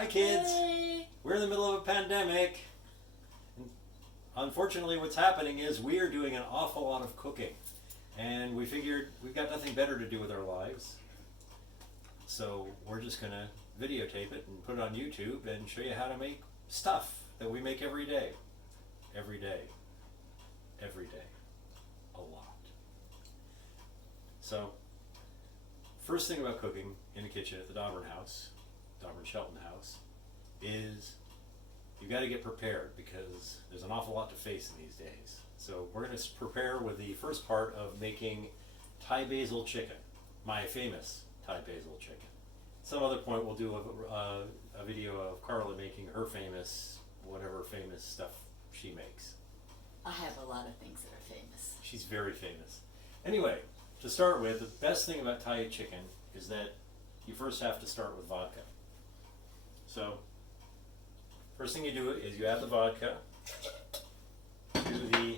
Hi kids! Hey. We're in the middle of a pandemic. Unfortunately, what's happening is we are doing an awful lot of cooking. And we figured we've got nothing better to do with our lives. So we're just going to videotape it and put it on YouTube and show you how to make stuff that we make every day. Every day. Every day. A lot. So, first thing about cooking in the kitchen at the Dobrin house, Dobrin Shelton house, is you've got to get prepared because there's an awful lot to face in these days. So we're going to prepare with the first part of making Thai basil chicken, my famous Thai basil chicken. At some other point we'll do a video of Karla making her famous, whatever famous stuff she makes. I have a lot of things that are famous. She's very famous. Anyway, to start with, the best thing about Thai chicken is that you first have to start with vodka. So, first thing you do is you add the vodka to the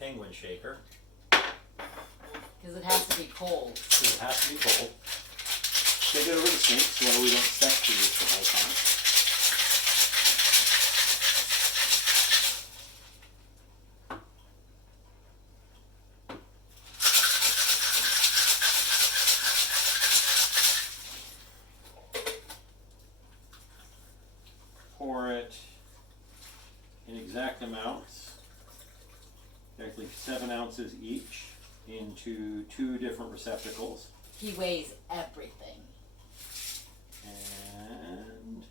penguin shaker. Because it has to be cold. It has to be cold. Take it over the sink so we don't set these the whole time. Pour it in exact amounts, exactly 7 ounces each, into 2 different receptacles. He weighs everything. And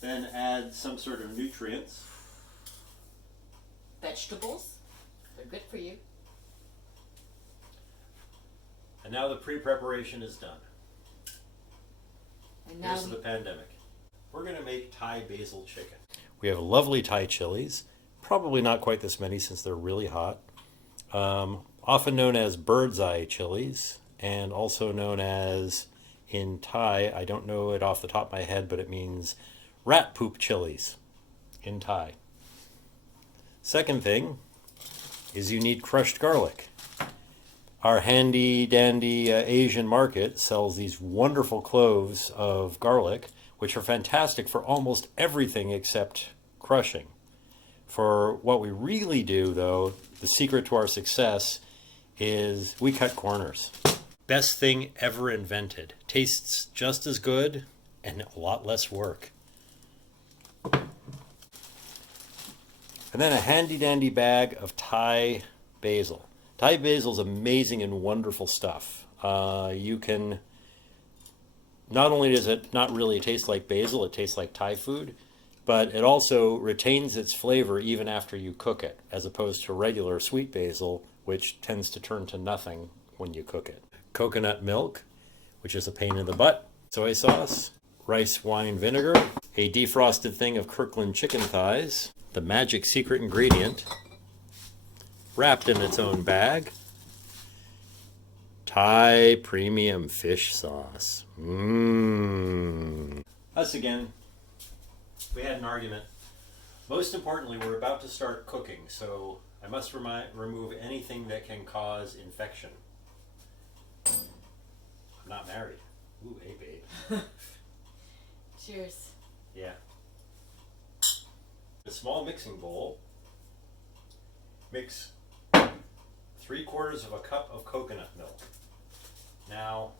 then add some sort of nutrients. Vegetables, they're good for you. And now the pre-preparation is done. And now Here's the pandemic. We're going to make Thai basil chicken. We have lovely Thai chilies. Probably not quite this many since they're really hot. Often known as bird's eye chilies, and also known as, in Thai, I don't know it off the top of my head, but it means rat poop chilies in Thai. Second thing is you need crushed garlic. Our handy dandy Asian market sells these wonderful cloves of garlic, which are fantastic for almost everything except crushing. For what we really do, though, the secret to our success is we cut corners. Best thing ever invented. Tastes just as good and a lot less work. And then a handy dandy bag of Thai basil. Thai basil is amazing and wonderful stuff. You can, not only does it not really taste like basil, it tastes like Thai food, but it also retains its flavor even after you cook it, as opposed to regular sweet basil, which tends to turn to nothing when you cook it. Coconut milk, which is a pain in the butt. Soy sauce, rice wine vinegar, a defrosted thing of Kirkland chicken thighs, the magic secret ingredient, wrapped in its own bag, Thai premium fish sauce. Us again. We had an argument. Most importantly, we're about to start cooking, so I must remove anything that can cause infection. I'm not married. Ooh, hey babe. Cheers. Yeah. A small mixing bowl. Mix 3/4 of a cup of coconut milk. Now,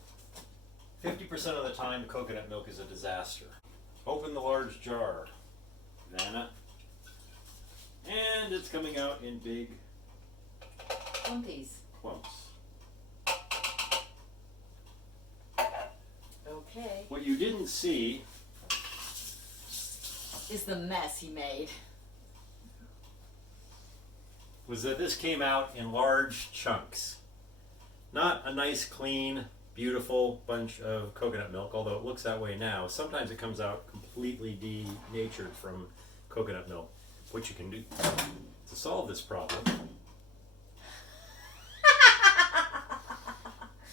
50% of the time, coconut milk is a disaster. Open the large jar, Vanna, and it's coming out in big Clumpies. clumps. Okay. What you didn't see Is the mess he made. was that this came out in large chunks. Not a nice, clean, beautiful bunch of coconut milk, although it looks that way now. Sometimes it comes out completely denatured from coconut milk. What you can do to solve this problem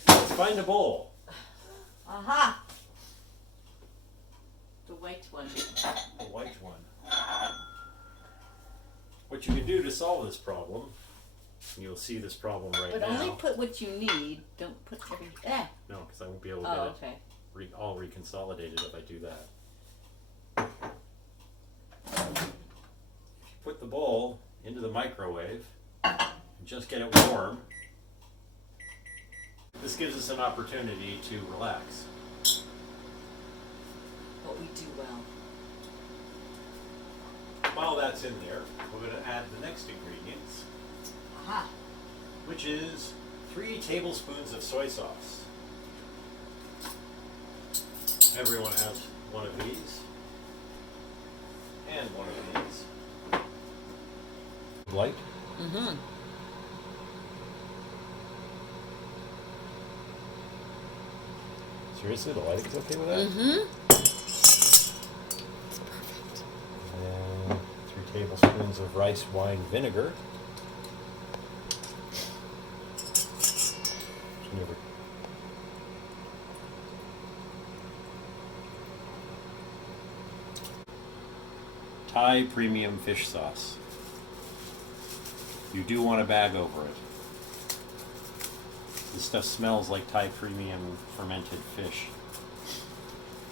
is find a bowl. Aha! The white one. The white one. What you can do to solve this problem You'll see this problem right But now. only put what you need. Don't put every. No, because I won't be able to Oh, get okay. it all reconsolidated if I do that. Put the bowl into the microwave and just get it warm. This gives us an opportunity to relax. What we do well. While that's in there, we're going to add the next ingredients, Aha. which is 3 tablespoons of soy sauce. Everyone has one of these and one of these. Light? Mm-hmm. Seriously, the lighting is okay with that? Mm-hmm. And 3 tablespoons of rice wine vinegar. Thai premium fish sauce. You do want a bag over it. This stuff smells like Thai premium fermented fish.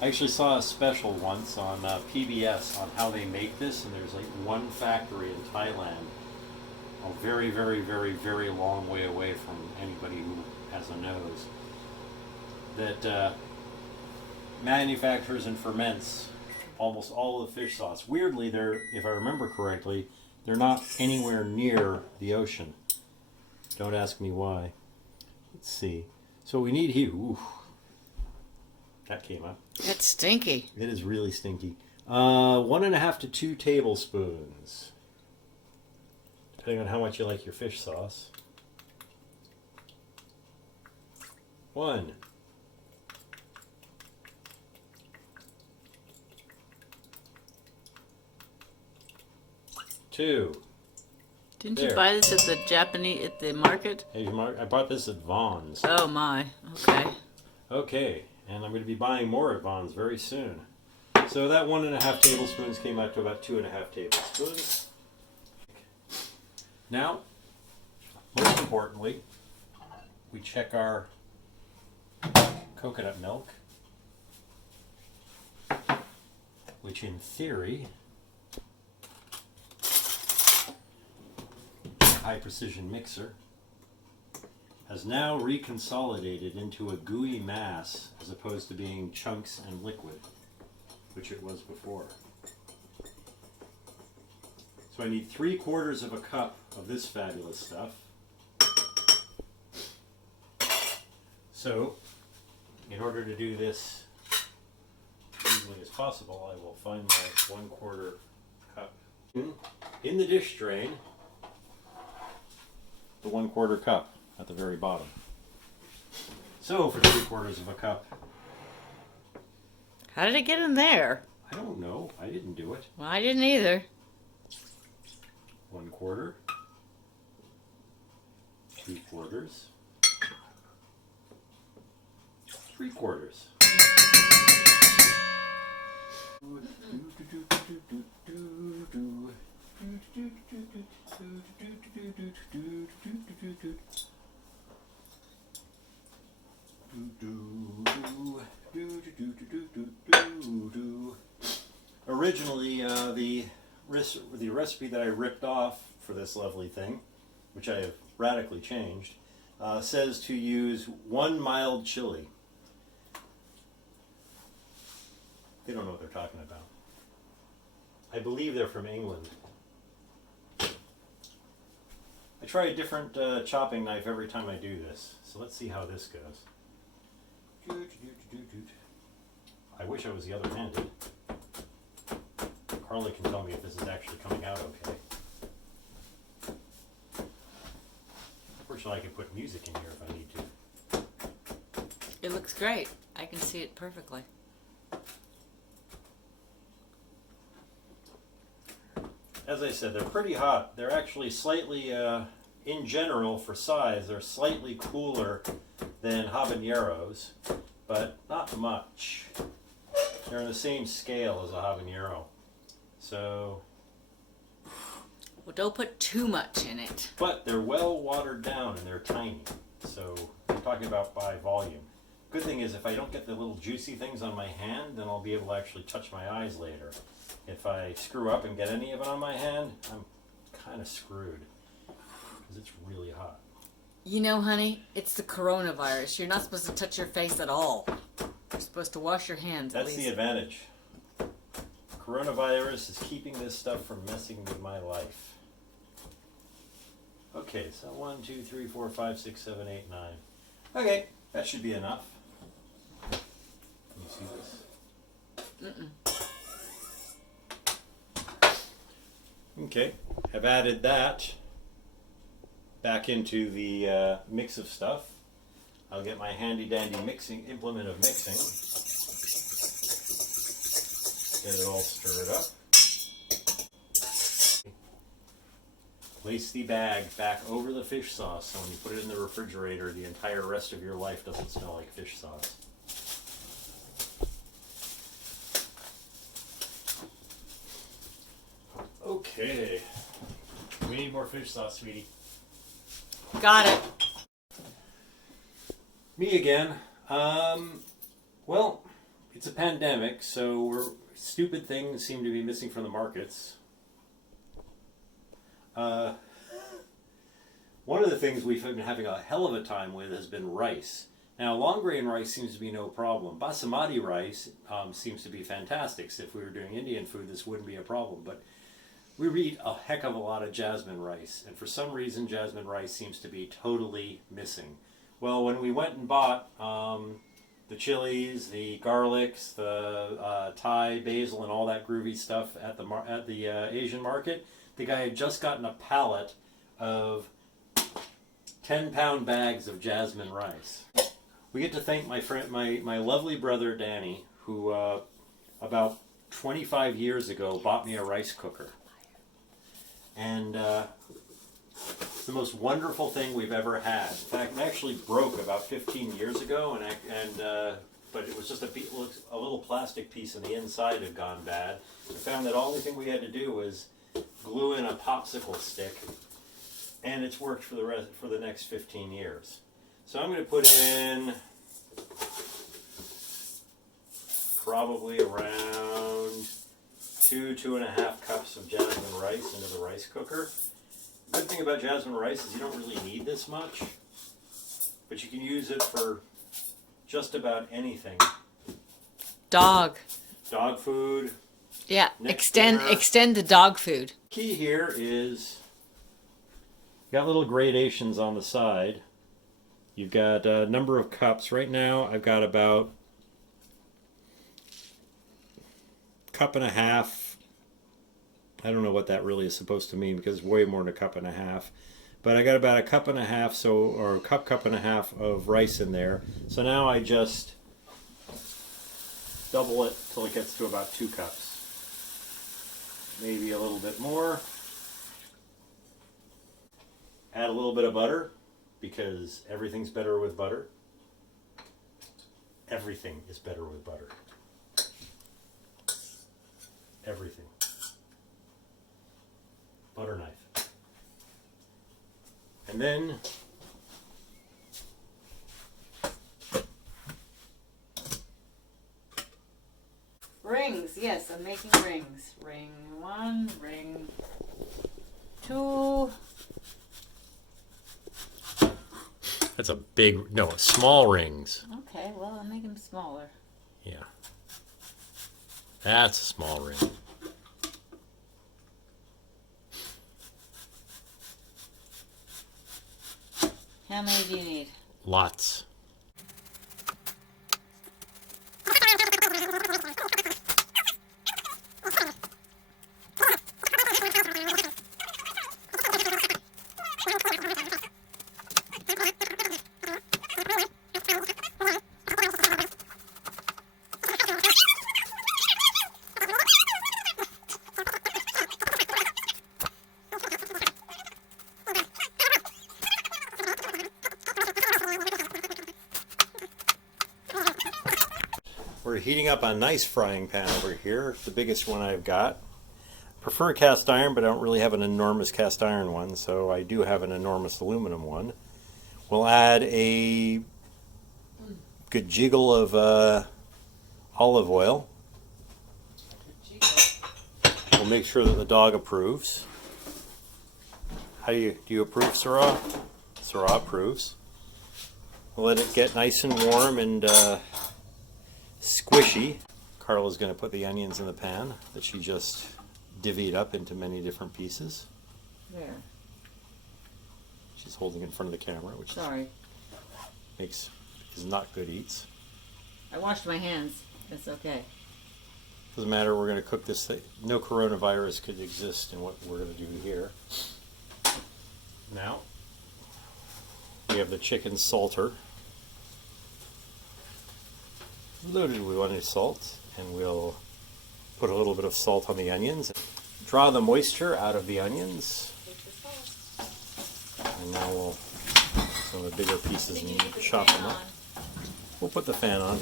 I actually saw a special once on PBS on how they make this, and there's like one factory in Thailand, a very, very, very, very long way away from anybody who has a nose, that manufactures and ferments almost all of the fish sauce. Weirdly, they're, if I remember correctly, they're not anywhere near the ocean. Don't ask me why. Let's see. So we need here. Ooh, that came up. That's stinky. It is really stinky. 1.5 to 2 tablespoons, depending on how much you like your fish sauce. 1. 2. Didn't There. you buy this at the Japanese at the market? Hey, Mark, I bought this at Vaughn's. Oh my. Okay. Okay, and I'm going to be buying more at Vaughn's very soon. So that 1.5 tablespoons came out to about 2.5 tablespoons. Now, most importantly, we check our coconut milk, which in theory, high precision mixer, has now reconsolidated into a gooey mass as opposed to being chunks and liquid, which it was before. So I need 3/4 of a cup of this fabulous stuff. So, in order to do this as easily as possible, I will find my 1/4 cup in the dish drain. The 1/4 cup at the very bottom. So for 3/4 of a cup. How did it get in there? I don't know. I didn't do it. Well, I didn't either. 1/4. 2/4. 3/4. Originally, the recipe that I ripped off for this lovely thing, which I have radically changed, says to use 1 mild chili. They don't know what they're talking about. I believe they're from England. I try a different chopping knife every time I do this, so let's see how this goes. I wish I was the other handed. Karla can tell me if this is actually coming out okay. Fortunately, I can put music in here if I need to. It looks great. I can see it perfectly. As I said, they're pretty hot. They're actually slightly, in general, for size, they're slightly cooler than habaneros, but not much. They're on the same scale as a habanero. So, Well, don't put too much in it. But they're well watered down and they're tiny. So I'm talking about by volume. Good thing is if I don't get the little juicy things on my hand, then I'll be able to actually touch my eyes later. If I screw up and get any of it on my hand, I'm kind of screwed because it's really hot. You know, honey, it's the coronavirus. You're not supposed to touch your face at all. You're supposed to wash your hands at That's least. the advantage. Coronavirus is keeping this stuff from messing with my life. Okay, so 1, 2, 3, 4, 5, 6, 7, 8, 9. Okay, that should be enough. Can you see this? Okay, I've added that back into the mix of stuff. I'll get my handy dandy mixing implement of mixing. Get it all stirred up. Place the bag back over the fish sauce so when you put it in the refrigerator, the entire rest of your life doesn't smell like fish sauce. Okay. We need more fish sauce, sweetie. Got it. Me again. Well, it's a pandemic, so stupid things seem to be missing from the markets. One of the things we've been having a hell of a time with has been rice. Now, long grain rice seems to be no problem. Basmati rice seems to be fantastic. So if we were doing Indian food, this wouldn't be a problem. But we eat a heck of a lot of jasmine rice, and for some reason, jasmine rice seems to be totally missing. Well, when we went and bought the chilies, the garlics, the Thai basil, and all that groovy stuff at the Asian market, the guy had just gotten a pallet of 10-pound bags of jasmine rice. We get to thank my friend, my lovely brother Danny, who about 25 years ago bought me a rice cooker. And it's the most wonderful thing we've ever had. In fact, it actually broke about 15 years ago, but it was just a little plastic piece and the inside had gone bad. We found that the only thing we had to do was glue in a popsicle stick, and it's worked for the next 15 years. So I'm going to put in probably around 2.5 cups of jasmine rice into the rice cooker. The good thing about jasmine rice is you don't really need this much, but you can use it for just about anything. Dog food. Yeah, extend dinner. extend the dog food. Key here is got little gradations on the side. You've got a number of cups. Right now I've got about cup and a half. I don't know what that really is supposed to mean because it's way more than a cup and a half. But I got about a cup and a half, or a cup and a half of rice in there. So now I just double it till it gets to about 2 cups. Maybe a little bit more. Add a little bit of butter because everything's better with butter. Everything is better with butter. Everything. Butter knife. And then Rings, yes, I'm making rings. Ring 1, ring 2. that's a big, no, small rings. Okay, well, I'll make them smaller. Yeah. That's a small ring. How many do you need? Lots. We're heating up a nice frying pan over here, the biggest one I've got. prefer cast iron, but I don't really have an enormous cast iron one, so I do have an enormous aluminum one. We'll add a good jiggle of olive oil. We'll make sure that the dog approves. How do you approve, Sarah? Sarah approves. We'll let it get nice and warm and squishy. Karla's going to put the onions in the pan that she just divvied up into many different pieces. There. She's holding it in front of the camera, which Sorry. is not good eats. I washed my hands. It's okay. Doesn't matter, we're going to cook this thing. No coronavirus could exist in what we're going to do here. Now, we have the chicken salter. Loaded with onion salt, and we'll put a little bit of salt on the onions. Draw the moisture out of the onions. And now we'll some of the bigger pieces and chop them up. We'll put the fan on.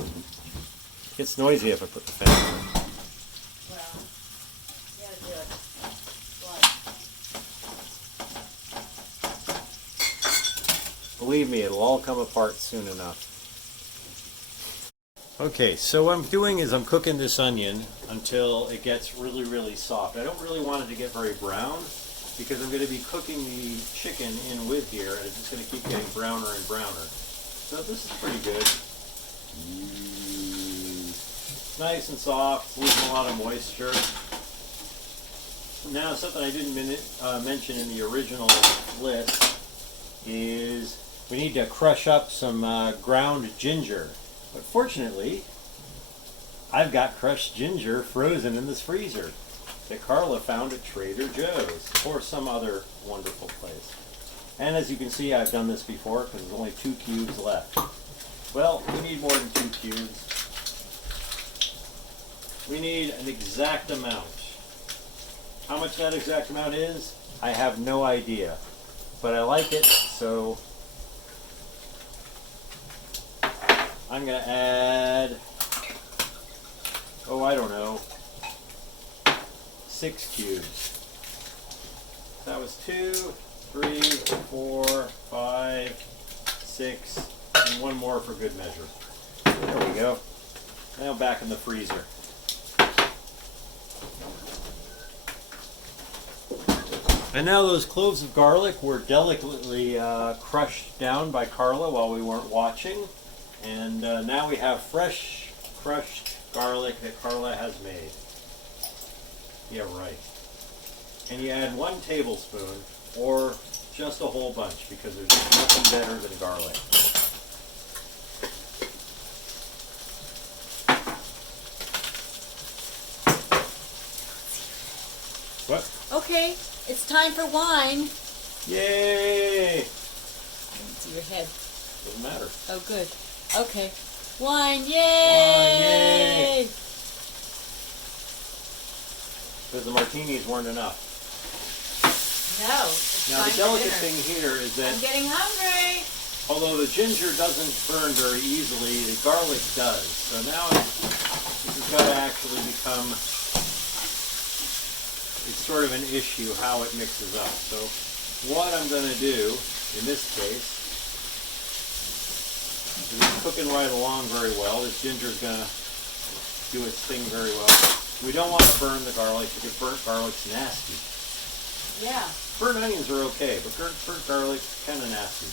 It's noisy if I put the fan on. Believe me, it'll all come apart soon enough. Okay, so what I'm doing is I'm cooking this onion until it gets really, really soft. I don't really want it to get very brown because I'm going to be cooking the chicken in with here, and it's just going to keep getting browner and browner. So this is pretty good. Nice and soft, losing a lot of moisture. Now, something I didn't mention in the original list is we need to crush up some ground ginger. But fortunately, I've got crushed ginger frozen in this freezer that Karla found at Trader Joe's or some other wonderful place. And as you can see, I've done this before because there's only 2 cubes left. Well, we need more than 2 cubes. We need an exact amount. How much that exact amount is, I have no idea. But I like it, so I'm going to add, I don't know, 6 cubes. That was 2, 3, 4, 5, 6, and 1 more for good measure. There we go. Now back in the freezer. And now those cloves of garlic were delicately crushed down by Karla while we weren't watching. And now we have fresh crushed garlic that Karla has made. Yeah, right. And you add 1 tablespoon or just a whole bunch because there's nothing better than garlic. What? Okay, it's time for wine. Yay! I didn't see your head. Doesn't matter. Oh, good. Okay. Wine, yay! Wine, yay! Because the martinis weren't enough. No. Now the delicate thing here is that I'm getting hungry. although the ginger doesn't burn very easily, the garlic does. So now this has got to actually become, it's sort of an issue how it mixes up. So what I'm going to do in this case, it's cooking right along very well. This ginger is going to do its thing very well. We don't want to burn the garlic because burnt garlic's nasty. Yeah. Burnt onions are okay, but burnt garlic is kind of nasty.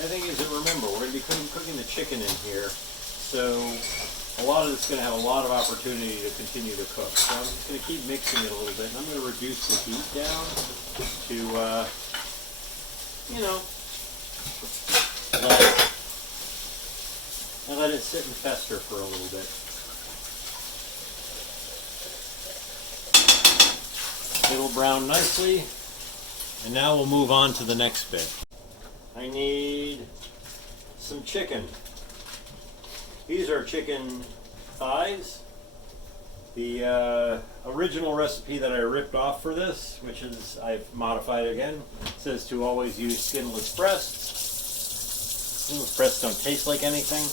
The thing is that remember, we're going to be cooking the chicken in here, so a lot of it's going to have a lot of opportunity to continue to cook. So I'm just going to keep mixing it a little bit, and I'm going to reduce the heat down to, let it sit and fester for a little bit. It'll brown nicely, and now we'll move on to the next bit. I need some chicken. These are chicken thighs. The original recipe that I ripped off for this, which is, I've modified again, says to always use skinless breasts. Skinless breasts don't taste like anything,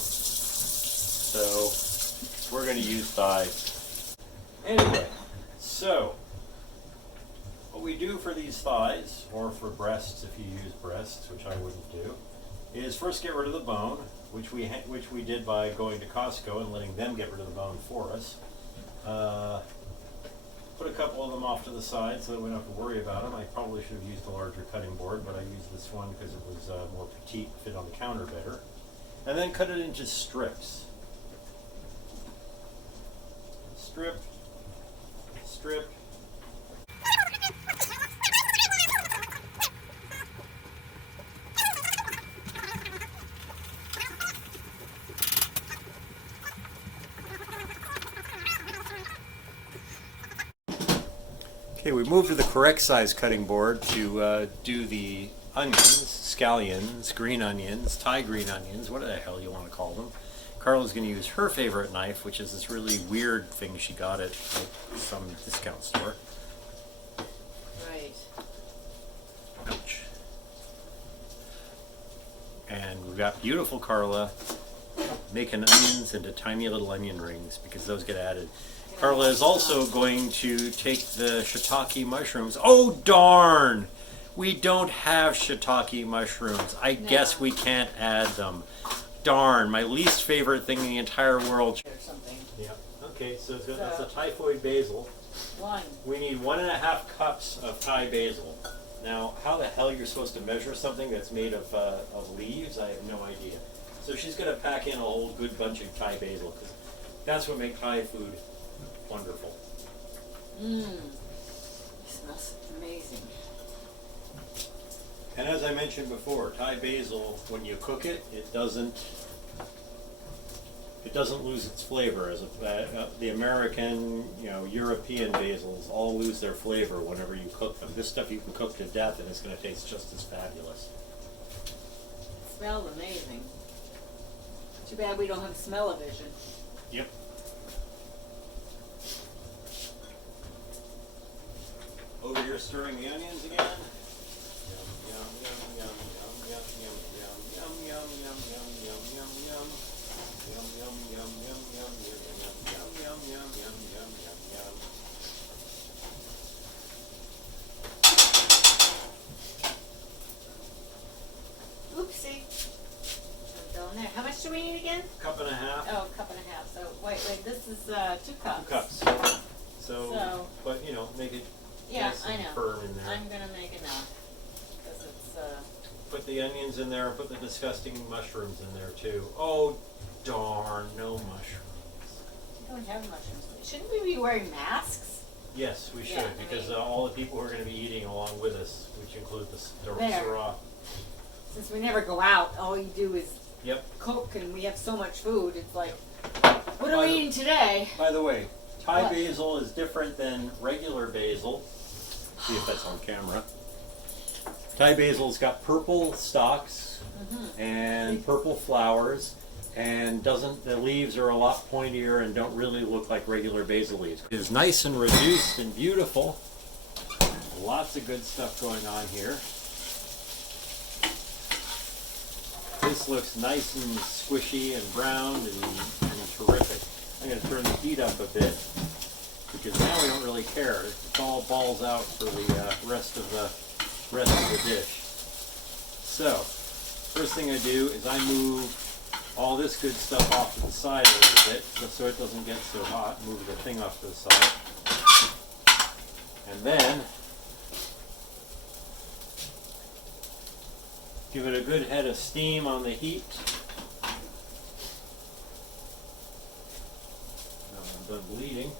so we're going to use thighs. Anyway, so what we do for these thighs, or for breasts if you use breasts, which I wouldn't do, is first get rid of the bone, which we did by going to Costco and letting them get rid of the bone for us. Put a couple of them off to the side so that we don't have to worry about them. I probably should have used a larger cutting board, but I used this one because it was more petite, fit on the counter better. And then cut it into strips. Strip, strip. Okay, we moved to the correct size cutting board to do the onions, scallions, green onions, Thai green onions, what the hell you want to call them. Karla's going to use her favorite knife, which is this really weird thing she got at some discount store. Right. Ouch. And we've got beautiful Karla making onions into tiny little onion rings because those get added. Karla is also going to take the shiitake mushrooms. Oh darn! We don't have shiitake mushrooms. I guess we can't add them. Darn, my least favorite thing in the entire world. Or something. Yeah. Okay, so that's a typhoid basil. One. We need 1.5 cups of Thai basil. Now, how the hell you're supposed to measure something that's made of leaves, I have no idea. So she's going to pack in a whole good bunch of Thai basil because that's what makes Thai food wonderful. Mmm. It smells amazing. And as I mentioned before, Thai basil, when you cook it, it doesn't lose its flavor. As the American, European basils all lose their flavor whenever you cook them. This stuff you can cook to death, and it's going to taste just as fabulous. It smells amazing. Too bad we don't have smell-o-vision. Yep. Over here stirring the onions again. Oopsie. Going there. How much do we need again? Cup and a half. Oh, a cup and a half. So wait, this is 2 cups. 2 cups. So, but make it nice and firm in there. I'm gonna make enough because it's. Put the onions in there and put the disgusting mushrooms in there too. Oh, darn, no mushrooms. We don't have mushrooms. Shouldn't we be wearing masks? Yes, we should, because all the people who are going to be eating along with us, which include the Syrah. Since we never go out, all you do is Yep. cook, and we have so much food. It's like, what are we eating today? By the way, Thai basil is different than regular basil. See if that's on camera. Thai basil's got purple stalks and purple flowers, and the leaves are a lot pointier and don't really look like regular basil leaves. It is nice and reduced and beautiful. Lots of good stuff going on here. This looks nice and squishy and browned and terrific. I'm going to turn the heat up a bit because now we don't really care. It all balls out for the rest of the dish. So, first thing I do is I move all this good stuff off to the side a little bit just so it doesn't get so hot. Move the thing off to the side. And then give it a good head of steam on the heat. Now I'm done bleeding.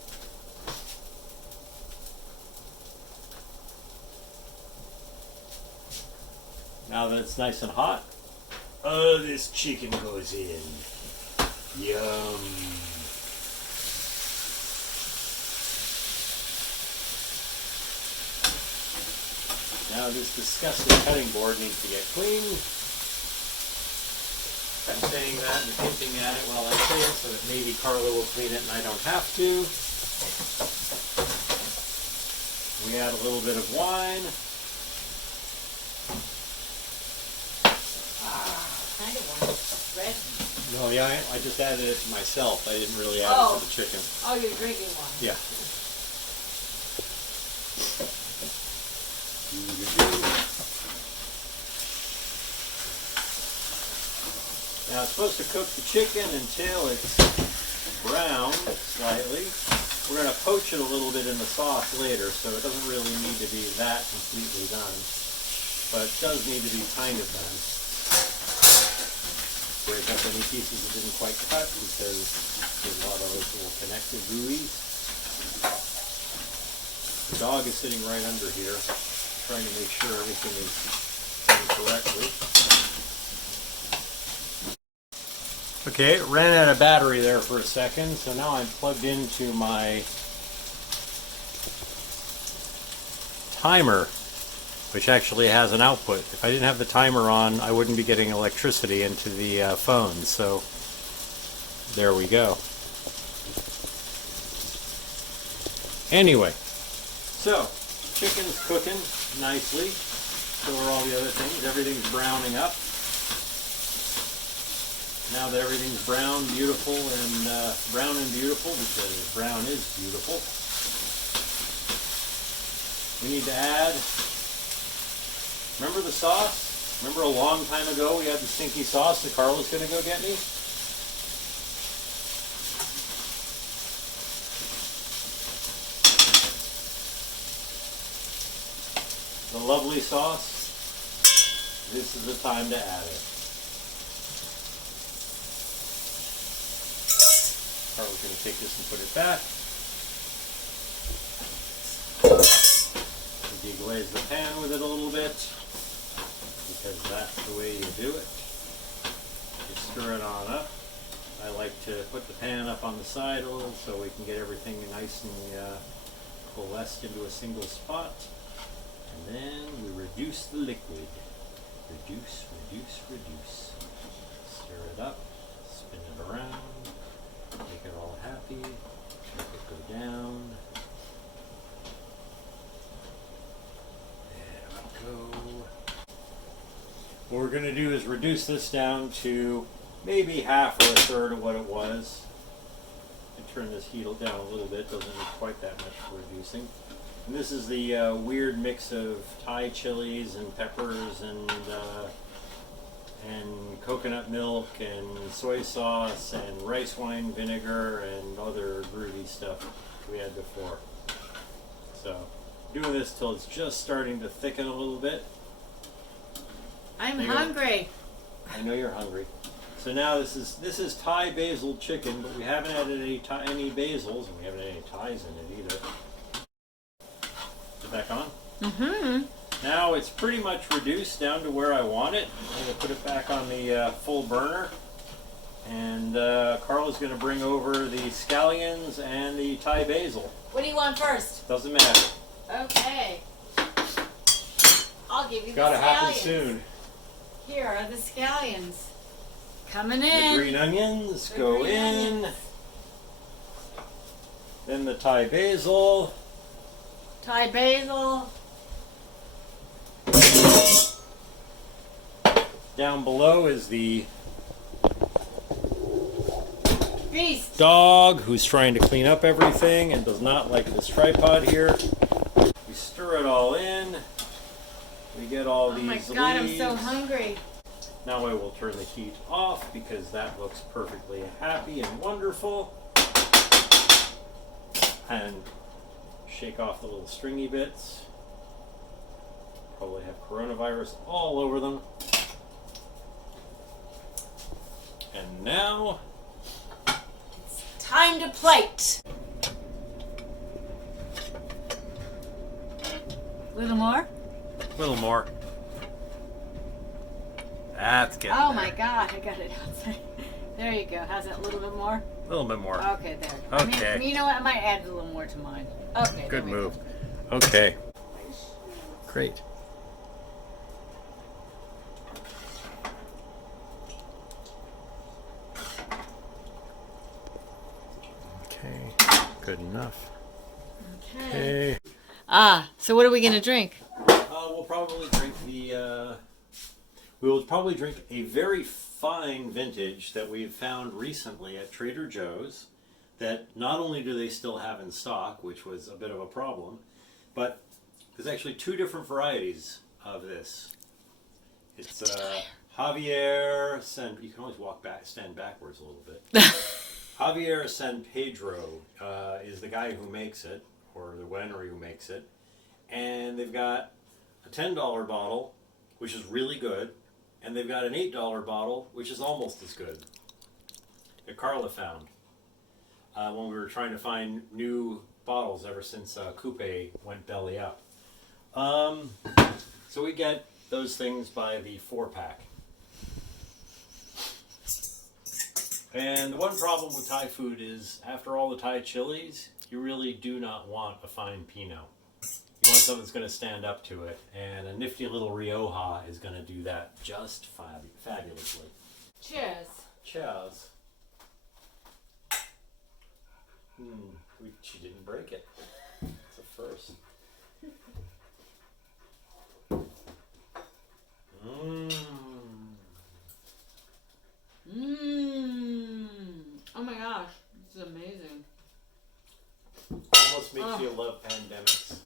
Now that it's nice and hot, this chicken goes in. Yum. Now this disgusting cutting board needs to get cleaned. I'm saying that and hinting at it while I say it so that maybe Karla will clean it and I don't have to. We add a little bit of wine. Kind of want red. No, yeah, I just added it to myself. I didn't really add it to the chicken. Oh, you're drinking one. Yeah. Now it's supposed to cook the chicken until it's brown slightly. We're going to poach it a little bit in the sauce later, so it doesn't really need to be that completely done. But it does need to be kind of done. Break up any pieces that didn't quite cut because there's a lot of those little connected buoys. The dog is sitting right under here, trying to make sure everything is done correctly. Okay, it ran out of battery there for a second, so now I'm plugged into my timer, which actually has an output. If I didn't have the timer on, I wouldn't be getting electricity into the phone, so there we go. Anyway, so chicken's cooking nicely, so are all the other things. Everything's browning up. Now that everything's brown, beautiful, and brown and beautiful, because brown is beautiful, we need to add, remember the sauce? Remember a long time ago we had the stinky sauce that Karla's going to go get me? The lovely sauce. This is the time to add it. Karla's going to take this and put it back. Deglaze the pan with it a little bit, because that's the way you do it. You stir it on up. I like to put the pan up on the side a little so we can get everything nice and coalesced into a single spot. And then we reduce the liquid. Reduce, reduce, reduce. Stir it up, spin it around. Make it all happy, make it go down. There we go. What we're going to do is reduce this down to maybe half or a third of what it was. And turn this heat down a little bit, doesn't need quite that much for reducing. And this is the weird mix of Thai chilies and peppers and coconut milk and soy sauce and rice wine vinegar and other groovy stuff we had before. So doing this till it's just starting to thicken a little bit. I'm hungry. I know you're hungry. So now this is Thai basil chicken, but we haven't added any basils, and we haven't had any Thais in it either. Is it back on? Mm-hmm. Now it's pretty much reduced down to where I want it. I'm going to put it back on the full burner. And Karla's going to bring over the scallions and the Thai basil. What do you want first? Doesn't matter. Okay. I'll give you the scallions. Gotta happen soon. Here are the scallions. Coming in. The green onions go in. Then the Thai basil. Thai basil. Down below is the Beast dog who's trying to clean up everything and does not like this tripod here. We stir it all in. We get all these leaves. Oh my God, I'm so hungry. Now I will turn the heat off because that looks perfectly happy and wonderful. And shake off the little stringy bits. Probably have coronavirus all over them. And now it's time to plate. A little more? A little more. That's getting Oh there. my God, I got it outside. There you go. How's that? A little bit more? A little bit more. Okay, there. Okay. I mean, you know what? I might add a little more to mine. Okay. Good move. Okay. Great. Okay. Good enough. Okay. So what are we going to drink? We'll probably drink we will probably drink a very fine vintage that we've found recently at Trader Joe's that not only do they still have in stock, which was a bit of a problem, but there's actually two different varieties of this. It's Javier San. You can always stand backwards a little bit. Javier San Pedro is the guy who makes it, or the winery who makes it, and they've got a $10 bottle, which is really good, and they've got an $8 bottle, which is almost as good. That Karla found when we were trying to find new bottles ever since Coupe went belly up. So we get those things by the 4-pack. And the one problem with Thai food is, after all the Thai chilies, you really do not want a fine Pinot. You want something that's going to stand up to it, and a nifty little Rioja is going to do that just fabulously. Cheers. Cheers. She didn't break it. It's a first. Oh my gosh, this is amazing. Almost makes you love pandemics.